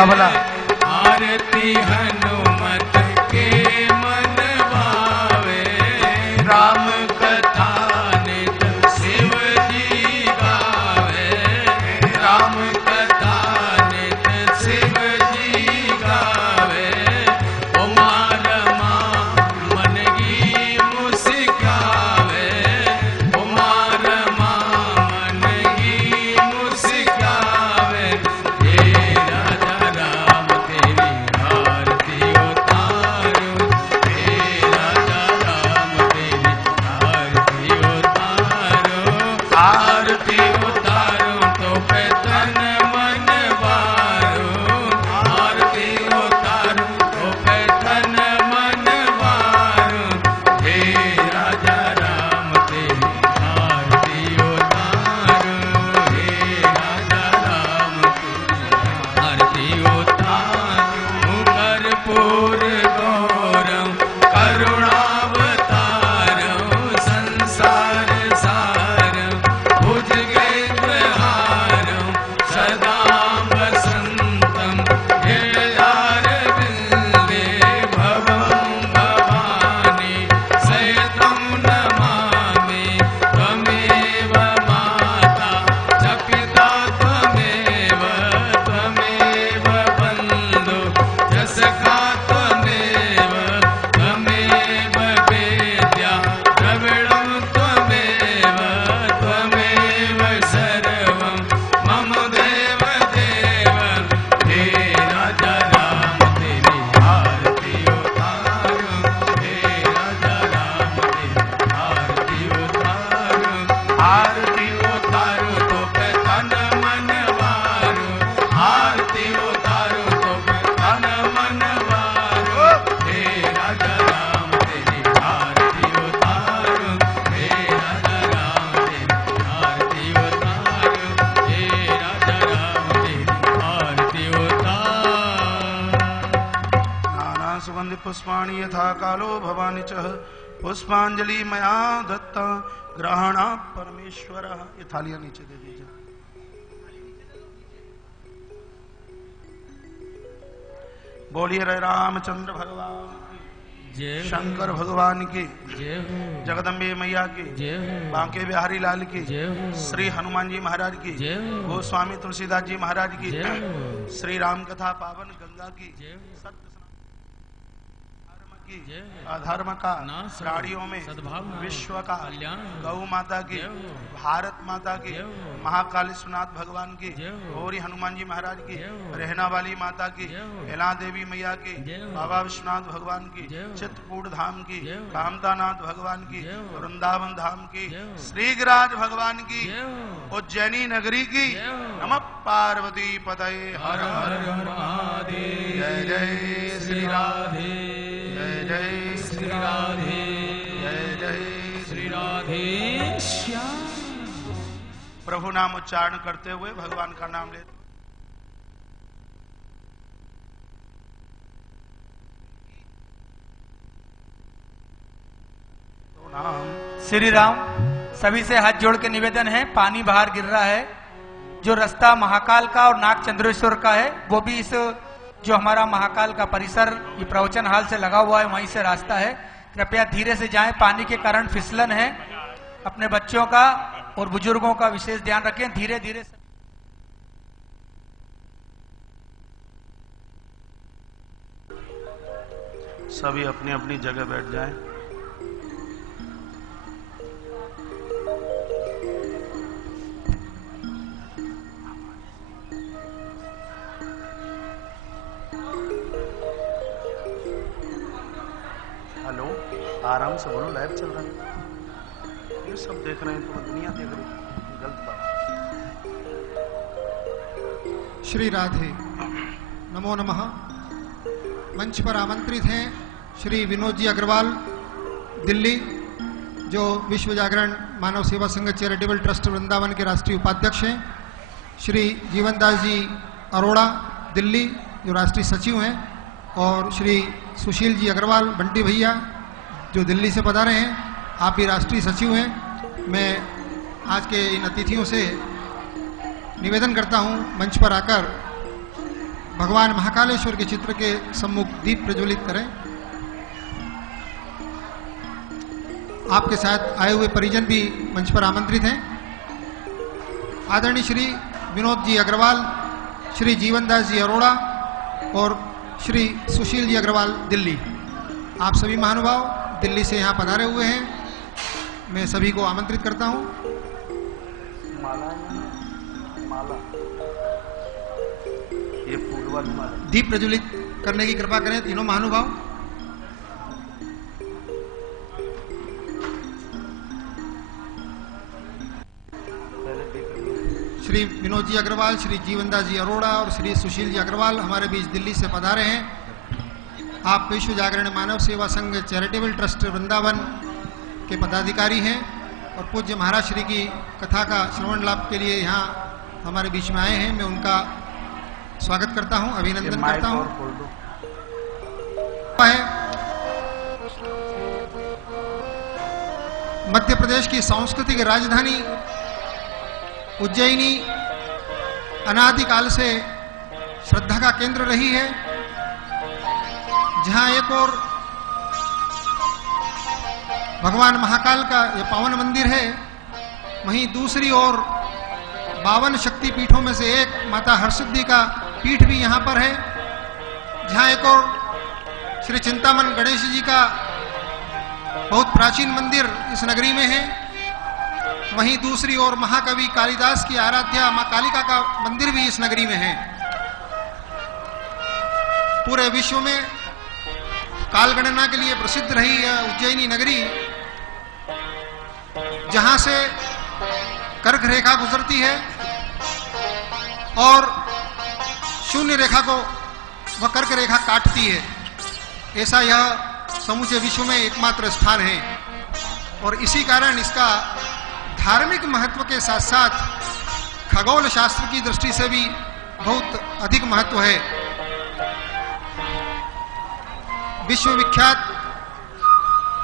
कबला आरती हनुमत के मन भावे, राम कथा नित शिव जी गावे, राम कथा नित शिव जी गावे। उमा रमा मन की मुस्कावे, उमा रमा मन की मुस्कावे। हे राजा राम तेरी आरती उतारो, हे राजा राम तेरी आरती उतारो, आरती उतारो तो पे तन मन वारो, आरती उतारो तो पे तन मन वारो। हे राजा राम तेरी आरती उतारो, हे राजा राम तेरी आरती उतारो। कर्पूर गौरम करुणावतारम, संसार सारम भुजगेन्द्रहारम, सदा वसंतम हृदयारविंदे, भवं भवानी सहितं नमामि। त्वमेव माता च पिता त्वमेव, त्वमेव बन्धु च सखा त्वमेव, त्वमेव वेद्या द्रविणं त्वमेव, त्वमेव सर्वं मम देव देव। हे राजा राम तेरी आरती उतारो, हे राजा राम तेरी आरती उतारो, आरती उतारो तो पे तन मन वारो, आरती उतारो तो पे तन मन वारो। हे राजा राम तेरी आरती उतारो, हे राजा राम तेरी आरती उतारो, हे राजा राम तेरी आरती उतारो। नाना सुगंधि पुष्पाणि यथा कालो भवानि च, पुष्पांजलि मया दत्ता ग्रहणा परमेश्वर। ये थालियां नीचे दे दीजिए। बोलिए रे रामचंद्र भगवान की, जय शंकर भगवान की, जय हो, जगदम्बे मैया की, जय हो, बांके बिहारी लाल की, जय हो, श्री हनुमान जी महाराज की, जय हो, गोस्वामी तुलसीदास जी महाराज की, जय हो, श्री राम कथा पावन गंगा की, जय हो, सत्य धर्म की, जय हो, अधर्म का नाश हो, प्राणियों में सद्भावना हो, विश्व का कल्याण हो, गौ माता की, जय हो, भारत माता की, जय हो, महाकालेश्वरनाथ भगवान की, जय हो, गौरी हनुमान जी महाराज की, जय हो, रहना वाली माता की, जय हो, एला देवी मैया की, जय हो, बाबा विश्वनाथ भगवान की, जय हो, चित्रकूट धाम की, जय हो, कामतानाथ भगवान की, जय हो, वृंदावन धाम की, जय हो, श्रीगिराज भगवान की, जय हो, उज्जैनी नगरी की, जय हो, नमः पार्वती पतये हर हर हर महादेव। जय जय श्री राधे, जय जय श्री राधे, जय जय श्री राधे श्याम। प्रभु नाम उच्चारण करते हुए भगवान का नाम ले। श्री राम, सभी से हाथ जोड़ के निवेदन है, पानी बाहर गिर रहा है। जो रास्ता महाकाल का और नाग चंद्रेश्वर का है, वो भी इस जो हमारा महाकाल का परिसर ये प्रवचन हाल से लगा हुआ है, वहीं से रास्ता है। कृपया धीरे से जाएं, पानी के कारण फिसलन है। अपने बच्चों का और बुजुर्गों का विशेष ध्यान रखें। धीरे धीरे से सभी अपनी अपनी जगह बैठ जाएं। हेलो, आराम से बोलो, लाइव चल रहा है। ये सब देख रहे हैं, तो दुनिया देख रही है, गलत बात। श्री राधे, नमो नमः। मंच पर आमंत्रित हैं श्री विनोद जी अग्रवाल, दिल्ली, जो विश्व जागरण मानव सेवा संघ चैरिटेबल ट्रस्ट वृंदावन के राष्ट्रीय उपाध्यक्ष हैं। श्री जीवनदास जी अरोड़ा, दिल्ली, जो राष्ट्रीय सचिव हैं। और श्री सुशील जी अग्रवाल, बंटी भैया, जो दिल्ली से पधारे हैं, आप भी राष्ट्रीय सचिव हैं। मैं आज के इन अतिथियों से निवेदन करता हूं, मंच पर आकर भगवान महाकालेश्वर के चित्र के सम्मुख दीप प्रज्वलित करें। आपके साथ आए हुए परिजन भी मंच पर आमंत्रित हैं। आदरणीय श्री विनोद जी अग्रवाल, श्री जीवनदास जी अरोड़ा और श्री सुशील जी अग्रवाल दिल्ली, आप सभी महानुभाव दिल्ली से यहाँ पधारे हुए हैं। मैं सभी को आमंत्रित करता हूँ। ये फूल वाली माला दीप प्रज्वलित करने की कृपा करें तीनों महानुभाव। श्री विनोद जी अग्रवाल, श्री जीवनदास जी अरोड़ा और श्री सुशील जी अग्रवाल हमारे बीच दिल्ली से पधारे हैं। आप विश्व जागरण मानव सेवा संघ चैरिटेबल ट्रस्ट वृंदावन के पदाधिकारी हैं और पूज्य महाराज श्री की कथा का श्रवण लाभ के लिए यहाँ हमारे बीच में आए हैं। मैं उनका स्वागत करता हूँ, अभिनंदन करता हूँ। मध्य प्रदेश की सांस्कृतिक राजधानी उज्जैनी अनादिकाल से श्रद्धा का केंद्र रही है, जहां एक और भगवान महाकाल का यह पावन मंदिर है, वहीं दूसरी ओर 52 शक्ति पीठों में से एक माता हरसिद्धि का पीठ भी यहां पर है, जहां एक और श्री चिंतामन गणेश जी का बहुत प्राचीन मंदिर इस नगरी में है। वहीं दूसरी ओर महाकवि कालिदास की आराध्या मां कालिका का मंदिर भी इस नगरी में है। पूरे विश्व में कालगणना के लिए प्रसिद्ध रही यह उज्जैनी नगरी, जहां से कर्क रेखा गुजरती है और शून्य रेखा को वह कर्क रेखा काटती है। ऐसा यह समूचे विश्व में एकमात्र स्थान है और इसी कारण इसका धार्मिक महत्व के साथ साथ खगोल शास्त्र की दृष्टि से भी बहुत अधिक महत्व है। विश्वविख्यात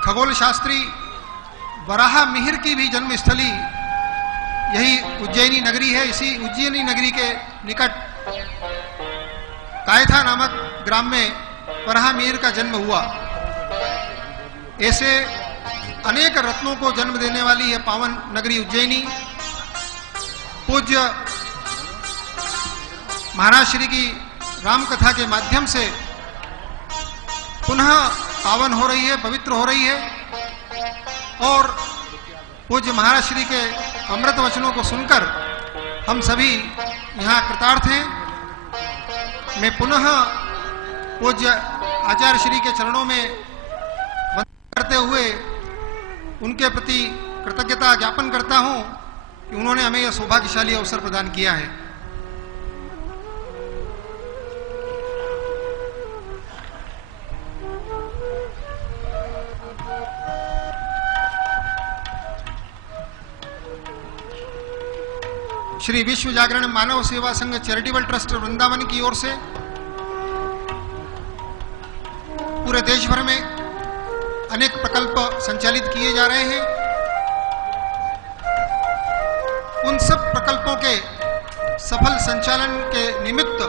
खगोल शास्त्री वराह मिहिर की भी जन्मस्थली यही उज्जैनी नगरी है। इसी उज्जैनी नगरी के निकट कायथा नामक ग्राम में वराह मिहिर का जन्म हुआ। ऐसे अनेक रत्नों को जन्म देने वाली यह पावन नगरी उज्जैनी पूज्य महाराज श्री की राम कथा के माध्यम से पुनः पावन हो रही है, पवित्र हो रही है और पूज्य महाराज श्री के अमृत वचनों को सुनकर हम सभी यहाँ कृतार्थ हैं। मैं पुनः पूज्य आचार्य श्री के चरणों में वंदन करते हुए उनके प्रति कृतज्ञता ज्ञापन करता हूं कि उन्होंने हमें यह सौभाग्यशाली अवसर प्रदान किया है। श्री विश्व जागरण मानव सेवा संघ चैरिटेबल ट्रस्ट वृंदावन की ओर से पूरे देश भर में अनेक प्रकल्प संचालित किए जा रहे हैं। उन सब प्रकल्पों के सफल संचालन के निमित्त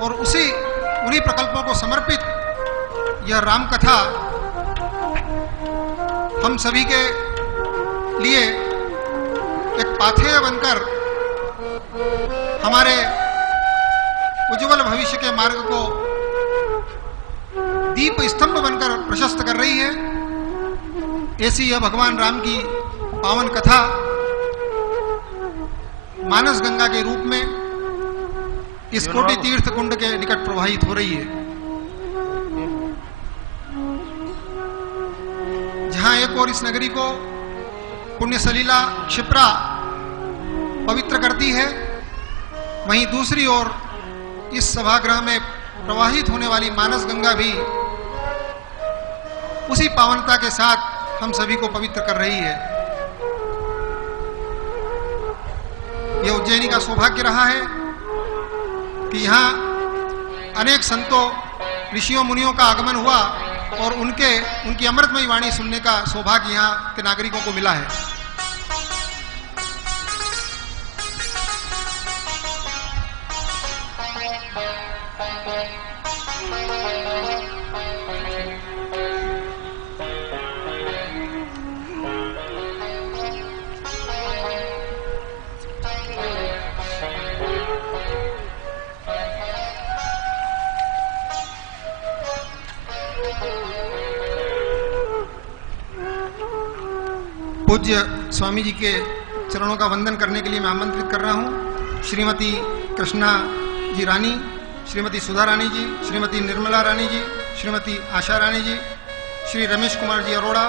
और उन्हीं प्रकल्पों को समर्पित यह राम कथा हम सभी के लिए एक पाथेय बनकर हमारे उज्जवल भविष्य के मार्ग को दीप स्तंभ बनकर प्रशस्त कर रही है। ऐसी यह भगवान राम की पावन कथा मानस गंगा के रूप में इस कोटि तीर्थ कुंड के निकट प्रवाहित हो रही है, जहां एक और इस नगरी को पुण्य सलीला क्षिप्रा पवित्र करती है, वहीं दूसरी ओर इस सभागृह में प्रवाहित होने वाली मानस गंगा भी उसी पावनता के साथ हम सभी को पवित्र कर रही है। यह उज्जैनी का सौभाग्य रहा है कि यहाँ अनेक संतों ऋषियों मुनियों का आगमन हुआ और उनकी अमृतमयी वाणी सुनने का सौभाग्य यहाँ के नागरिकों को मिला है। पूज्य स्वामी जी के चरणों का वंदन करने के लिए मैं आमंत्रित कर रहा हूँ श्रीमती कृष्णा जी रानी, श्रीमती सुधा रानी जी, श्रीमती निर्मला रानी जी, श्रीमती आशा रानी जी, श्री रमेश कुमार जी अरोड़ा,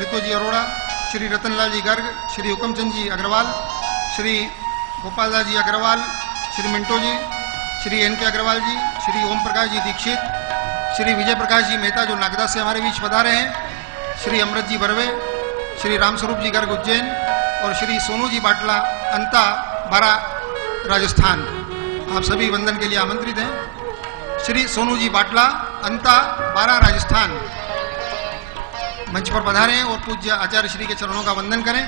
ऋतु जी अरोड़ा, श्री रतनलाल जी गर्ग, श्री हुकमचंद जी अग्रवाल, श्री गोपाल दास जी अग्रवाल, श्री मिंटो जी, श्री एन के अग्रवाल जी, श्री ओम प्रकाश जी दीक्षित, श्री विजय प्रकाश जी मेहता जो नागदा से हमारे बीच पधारे हैं, श्री अमृत जी बरवे, श्री रामस्वरूप जी गर्ग उज्जैन और श्री सोनू जी बाटला अंता बारा राजस्थान। आप सभी वंदन के लिए आमंत्रित हैं। श्री सोनू जी बाटला अंता बारा राजस्थान मंच पर पधारे हैं और पूज्य आचार्य श्री के चरणों का वंदन करें।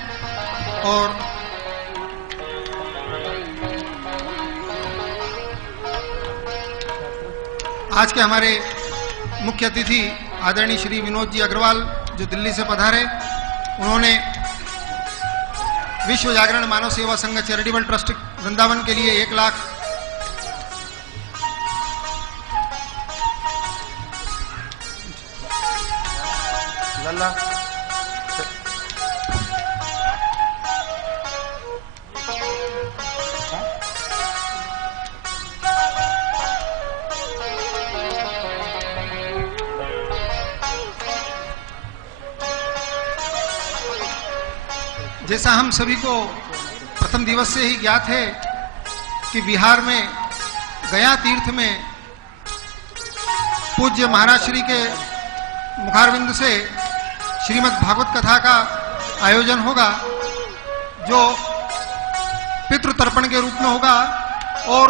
और आज के हमारे मुख्य अतिथि आदरणीय श्री विनोद जी अग्रवाल जो दिल्ली से पधारे, उन्होंने विश्व जागरण मानव सेवा संघ चैरिटेबल ट्रस्ट वृंदावन के लिए 1 लाख लल्ला जैसा हम सभी को प्रथम दिवस से ही ज्ञात है कि बिहार में गया तीर्थ में पूज्य महाराज श्री के मुखारविंद से श्रीमद् भागवत कथा का आयोजन होगा, जो पितृतर्पण के रूप में होगा और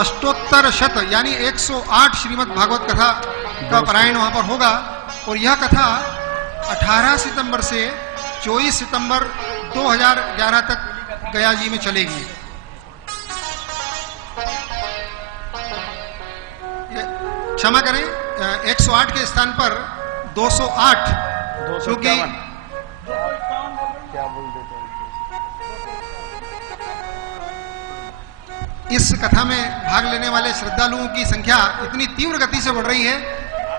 अष्टोत्तर शत यानी 108 श्रीमद् भागवत कथा का पारायण वहां पर होगा। और यह कथा 18 सितंबर से 24 सितंबर 2011 तक गया जी में चलेगी। क्षमा करें, 108 के स्थान पर 208 क्योंकि इस कथा में भाग लेने वाले श्रद्धालुओं की संख्या इतनी तीव्र गति से बढ़ रही है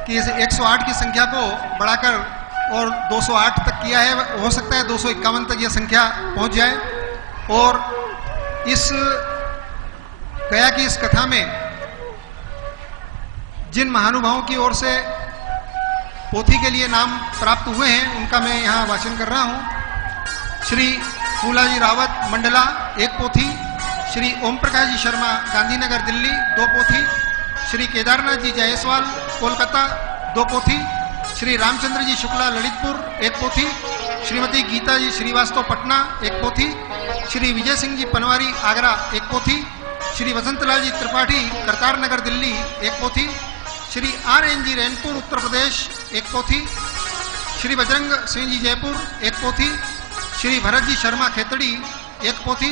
कि इस 108 की संख्या को बढ़ाकर और 208 तक किया है। हो सकता है 251 तक यह संख्या पहुंच जाए। और इस गया की इस कथा में जिन महानुभावों की ओर से पोथी के लिए नाम प्राप्त हुए हैं उनका मैं यहाँ वाचन कर रहा हूँ। श्री फूलाजी रावत मंडला 1 पोथी, श्री ओम प्रकाश जी शर्मा गांधीनगर दिल्ली 2 पोथी, श्री केदारनाथ जी जायसवाल कोलकाता 2 पोथी, श्री रामचंद्र जी शुक्ला ललितपुर 1 पोथी, श्रीमती गीता जी श्रीवास्तव पटना 1 पोथी, श्री विजय सिंह जी पनवारी आगरा 1 पोथी, श्री वसंतलाल जी त्रिपाठी करतार नगर दिल्ली 1 पोथी, श्री RN जी रैनपुर उत्तर प्रदेश 1 पोथी, श्री बजरंग सिंह जी जयपुर 1 पोथी, श्री भरत जी शर्मा खेतड़ी 1 पोथी,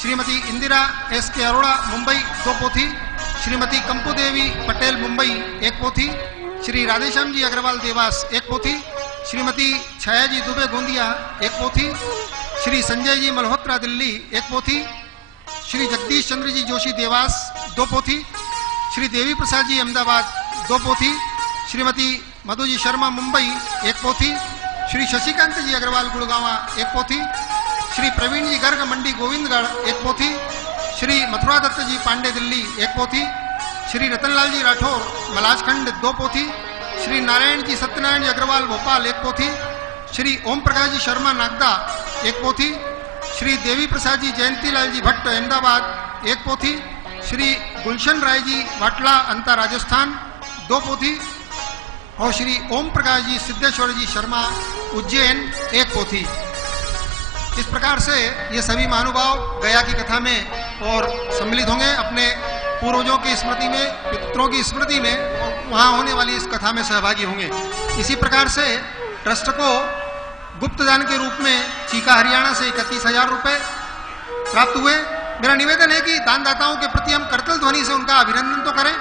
श्रीमती इंदिरा SK अरोड़ा मुंबई 2 पोथी, श्रीमती कंपू देवी पटेल मुंबई 1 पोथी, श्री राधेश्याम जी अग्रवाल देवास 1 पोथी, श्रीमती छाया जी दुबे गोंदिया 1 पोथी, श्री संजय जी मल्होत्रा दिल्ली 1 पोथी, श्री जगदीश चंद्र जी जोशी देवास 2 पोथी, श्री देवी प्रसाद जी अहमदाबाद 2 पोथी, श्रीमती मधु जी शर्मा मुंबई 1 पोथी, श्री शशिकांत जी अग्रवाल गुड़गांवा 1 पोथी, श्री प्रवीण जी गर्ग मंडी गोविंदगढ़ 1 पोथी, श्री मथुरा दत्त जी पांडे दिल्ली 1 पोथी, श्री रतनलाल जी राठौर मलाजखंड 2 पोथी, श्री नारायण जी सत्यनारायण जी अग्रवाल भोपाल 1 पोथी, श्री ओम प्रकाश जी शर्मा नागदा 1 पोथी, श्री देवी प्रसाद जी जयंतीलाल जी भट्ट अहमदाबाद 1 पोथी, श्री गुलशन राय जी वाटला अंता राजस्थान 2 पोथी और श्री ओम प्रकाश जी सिद्धेश्वर जी शर्मा उज्जैन 1 पोथी। इस प्रकार से ये सभी महानुभाव गया की कथा में और सम्मिलित होंगे, अपने पूर्वजों की स्मृति में, पितरों की स्मृति में, और वहाँ होने वाली इस कथा में सहभागी होंगे। इसी प्रकार से ट्रस्ट को गुप्त दान के रूप में चीका हरियाणा से 31,000 रुपए प्राप्त हुए। मेरा निवेदन है कि दानदाताओं के प्रति हम करतल ध्वनि से उनका अभिनंदन तो करें।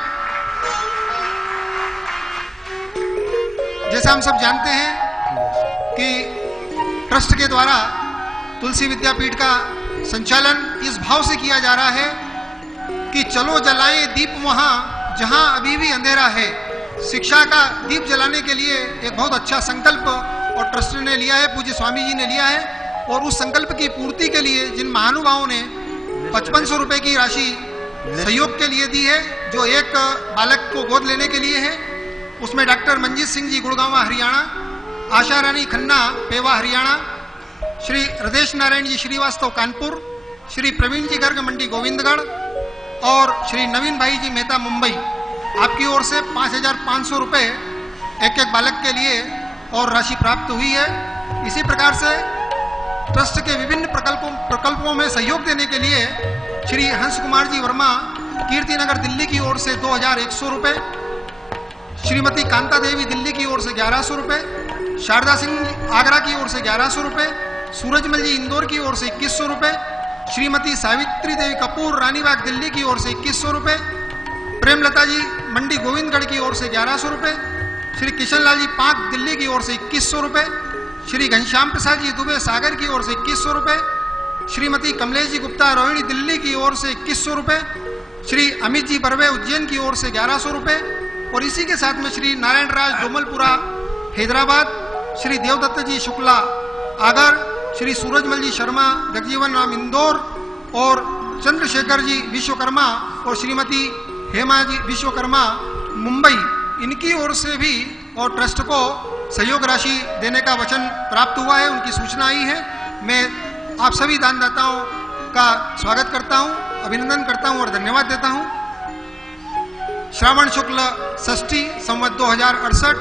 जैसा हम सब जानते हैं कि ट्रस्ट के द्वारा तुलसी विद्यापीठ का संचालन इस भाव से किया जा रहा है कि चलो जलाएं दीप वहां जहां अभी भी अंधेरा है। शिक्षा का दीप जलाने के लिए एक बहुत अच्छा संकल्प और ट्रस्ट ने लिया है, पूज्य स्वामी जी ने लिया है। और उस संकल्प की पूर्ति के लिए जिन महानुभावों ने 5500 रुपए की राशि सहयोग के लिए दी है, जो एक बालक को गोद लेने के लिए है, उसमें डॉक्टर मंजीत सिंह जी गुड़गांव हरियाणा, आशा रानी खन्ना पेवा हरियाणा, श्री हृदेश नारायण जी श्रीवास्तव कानपुर, श्री प्रवीण जी गर्ग मंडी गोविंदगढ़ और श्री नवीन भाई जी मेहता मुंबई, आपकी ओर से 5500 रुपए एक एक बालक के लिए और राशि प्राप्त हुई है। इसी प्रकार से ट्रस्ट के विभिन्न प्रकल्पों में सहयोग देने के लिए श्री हंस कुमार जी वर्मा कीर्तिनगर दिल्ली की ओर से 2100 रुपए, श्रीमती कांता देवी दिल्ली की ओर से 1100 रुपए, शारदा सिंह आगरा की ओर से 1100 रुपए, सूरजमल जी इंदौर की ओर से 2100 रुपए, श्रीमती सावित्री देवी कपूर रानीबाग दिल्ली की ओर से 2100 रुपए, प्रेमलता जी मंडी गोविंदगढ़ की ओर से 1100 रुपए, श्री किशनलाल जी पाक दिल्ली की ओर से 2100 रुपए, श्री घनश्याम प्रसाद जी दुबे सागर की ओर से 2100 रुपए, श्रीमती कमलेश जी गुप्ता रोहिणी दिल्ली की ओर से 2100 रुपए, श्री अमित जी बर्वे उज्जैन की ओर से 1100 रुपए और इसी के साथ में श्री नारायण राज डोमलपुरा हैदराबाद, श्री देवदत्त जी शुक्ला आगर, श्री सूरजमल जी शर्मा जगजीवन राम इंदौर और चंद्रशेखर जी विश्वकर्मा और श्रीमती हेमा जी विश्वकर्मा मुंबई, इनकी ओर से भी और ट्रस्ट को सहयोग राशि देने का वचन प्राप्त हुआ है, उनकी सूचना आई है। मैं आप सभी दानदाताओं का स्वागत करता हूं, अभिनंदन करता हूं और धन्यवाद देता हूं। श्रावण शुक्ल षष्ठी संवत 2068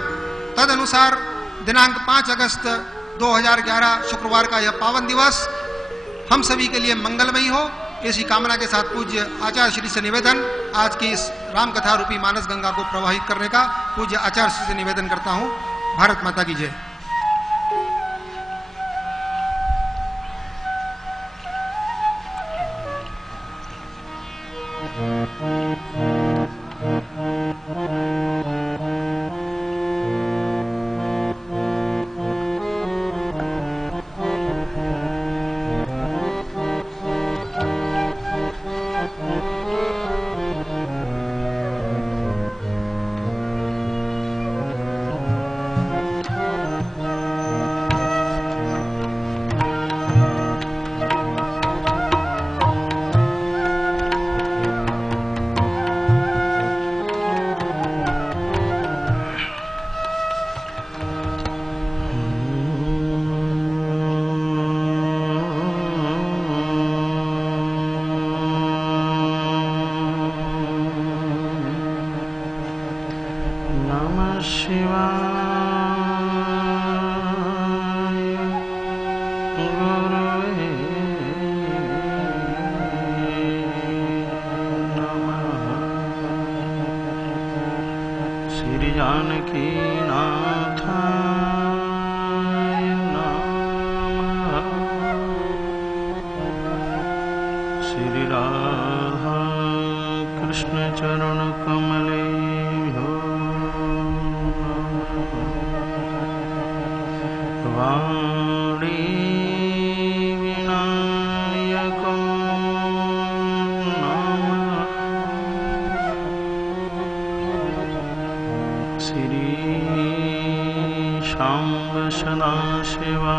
तद अनुसार दिनांक 5 अगस्त 2011 शुक्रवार का यह पावन दिवस हम सभी के लिए मंगलमयी हो, इसी कामना के साथ पूज्य आचार्य श्री से निवेदन, आज की इस रामकथा रूपी मानस गंगा को प्रवाहित करने का पूज्य आचार्य श्री से निवेदन करता हूं। भारत माता की जय। श्री जानकी नाथाय नमः। श्री राधा कृष्ण चरण कमलेभ्यो नमः। वाणी विनायकं नमः। श्री शाम्ब सदाशिव